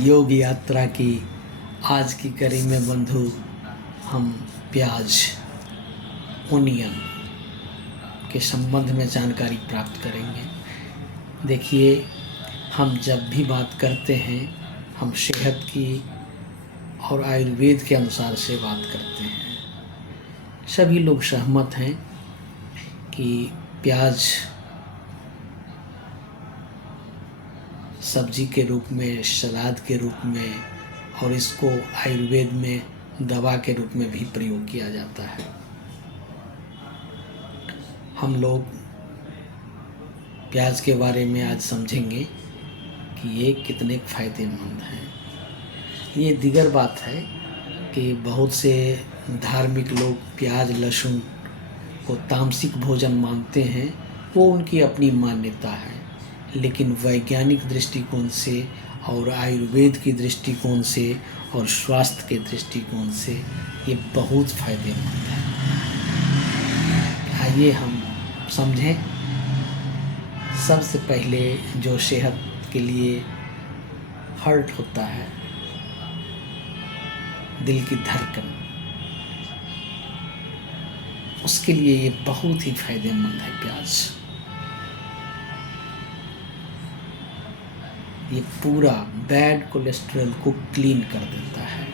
योग यात्रा की आज की कड़ी में बंधु हम प्याज ओनियन के संबंध में जानकारी प्राप्त करेंगे। देखिए, हम जब भी बात करते हैं हम सेहत की और आयुर्वेद के अनुसार से बात करते हैं। सभी लोग सहमत हैं कि प्याज सब्जी के रूप में, सलाद के रूप में और इसको आयुर्वेद में दवा के रूप में भी प्रयोग किया जाता है। हम लोग प्याज के बारे में आज समझेंगे कि ये कितने फ़ायदेमंद हैं। ये दीगर बात है कि बहुत से धार्मिक लोग प्याज लहसुन को तामसिक भोजन मानते हैं, वो उनकी अपनी मान्यता है। लेकिन वैज्ञानिक दृष्टिकोण से और आयुर्वेद की दृष्टिकोण से और स्वास्थ्य के दृष्टिकोण से ये बहुत फ़ायदेमंद है। आइए हम समझें। सबसे पहले जो सेहत के लिए हर्ट होता है, दिल की धड़कन, उसके लिए ये बहुत ही फ़ायदेमंद है प्याज। ये पूरा बैड कोलेस्ट्रॉल को क्लीन कर देता है,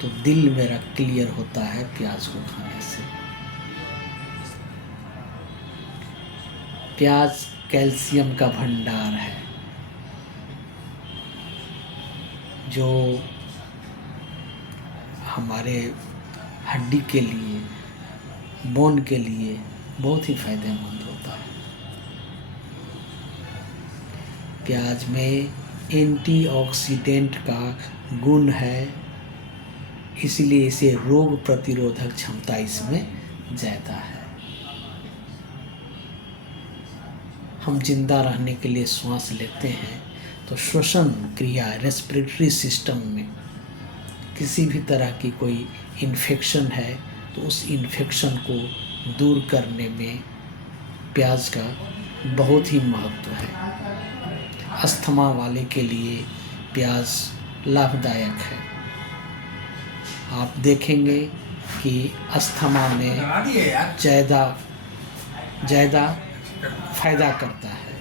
तो दिल मेरा क्लियर होता है प्याज को खाने से। प्याज कैल्शियम का भंडार है जो हमारे हड्डी के लिए, बोन के लिए बहुत ही फ़ायदेमंद होता है। प्याज में एंटीऑक्सीडेंट का गुण है, इसलिए इसे रोग प्रतिरोधक क्षमता इसमें ज़्यादा है। हम जिंदा रहने के लिए श्वास लेते हैं तो श्वसन क्रिया, रेस्पिरेटरी सिस्टम में किसी भी तरह की कोई इन्फेक्शन है तो उस इन्फेक्शन को दूर करने में प्याज का बहुत ही महत्व है। अस्थमा वाले के लिए प्याज लाभदायक है। आप देखेंगे कि अस्थमा में ज़्यादा फायदा करता है।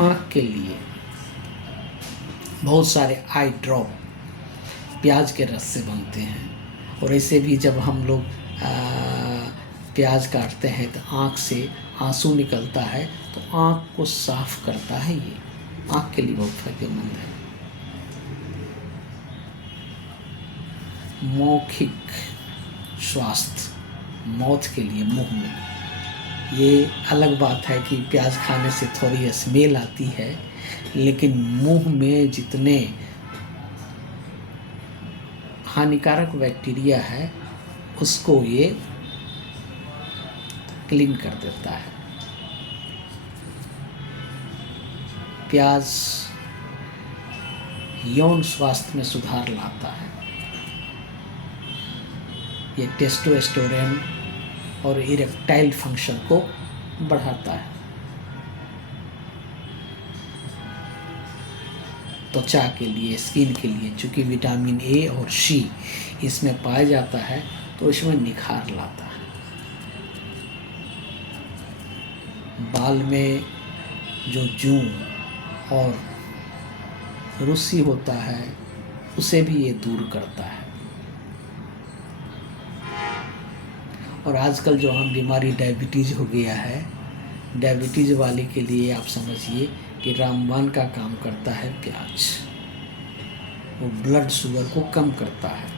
आँख के लिए बहुत सारे आई ड्रॉप प्याज के रस से बनते हैं, और ऐसे भी जब हम लोग प्याज काटते हैं तो आँख से आंसू निकलता है तो आँख को साफ करता है। ये आँख के लिए बहुत फायदेमंद है। मौखिक स्वास्थ्य, मौत के लिए मुंह में, ये अलग बात है कि प्याज खाने से थोड़ी स्मेल आती है, लेकिन मुंह में जितने हानिकारक बैक्टीरिया है उसको ये क्लीन कर देता है। प्याज यौन स्वास्थ्य में सुधार लाता है। ये टेस्टोस्टेरोन और इरेक्टाइल फंक्शन को बढ़ाता है। त्वचा के लिए, स्किन के लिए, चूँकि विटामिन ए और सी इसमें पाया जाता है तो इसमें निखार लाता है। बाल में जो जूं और रुस्सी होता है उसे भी ये दूर करता है। और आजकल जो हम बीमारी डायबिटीज़ हो गया है, डायबिटीज़ वाले के लिए आप समझिए कि रामबाण का काम करता है प्याज। वो ब्लड शुगर को कम करता है।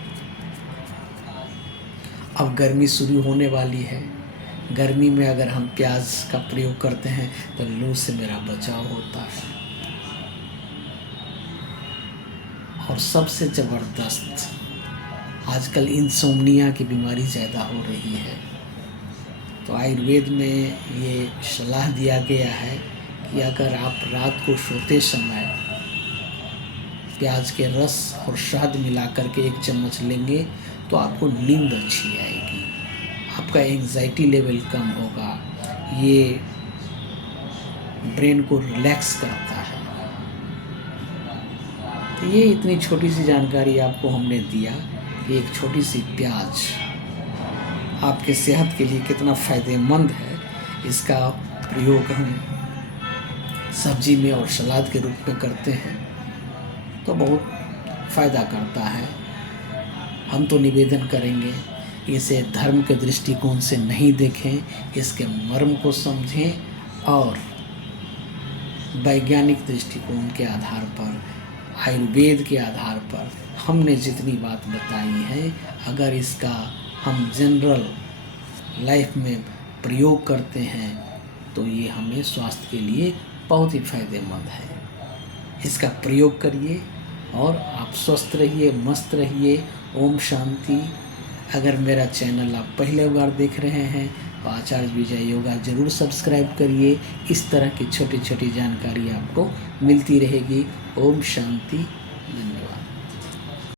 अब गर्मी शुरू होने वाली है। गर्मी में अगर हम प्याज का प्रयोग करते हैं तो लू से मेरा बचाव होता है। और सबसे ज़बरदस्त, आजकल इंसोम्निया की बीमारी ज़्यादा हो रही है, तो आयुर्वेद में ये सलाह दिया गया है कि अगर आप रात को सोते समय प्याज के रस और शहद मिला करके 1 चम्मच लेंगे तो आपको नींद अच्छी आएगी। आपका एंजाइटी लेवल कम होगा, ये ब्रेन को रिलैक्स करता है। तो ये इतनी छोटी सी जानकारी आपको हमने दिया कि एक छोटी सी प्याज आपके सेहत के लिए कितना फ़ायदेमंद है। इसका प्रयोग हम सब्जी में और सलाद के रूप में करते हैं तो बहुत फ़ायदा करता है। हम तो निवेदन करेंगे इसे धर्म के दृष्टिकोण से नहीं देखें, इसके मर्म को समझें और वैज्ञानिक दृष्टिकोण के आधार पर, आयुर्वेद के आधार पर हमने जितनी बात बताई है, अगर इसका हम जनरल लाइफ में प्रयोग करते हैं तो ये हमें स्वास्थ्य के लिए बहुत ही फायदेमंद है। इसका प्रयोग करिए और आप स्वस्थ रहिए, मस्त रहिए। ओम शांति। अगर मेरा चैनल आप पहले बार देख रहे हैं तो आचार्य विजय योगा ज़रूर सब्सक्राइब करिए। इस तरह की छोटी छोटी जानकारी आपको मिलती रहेगी। ओम शांति।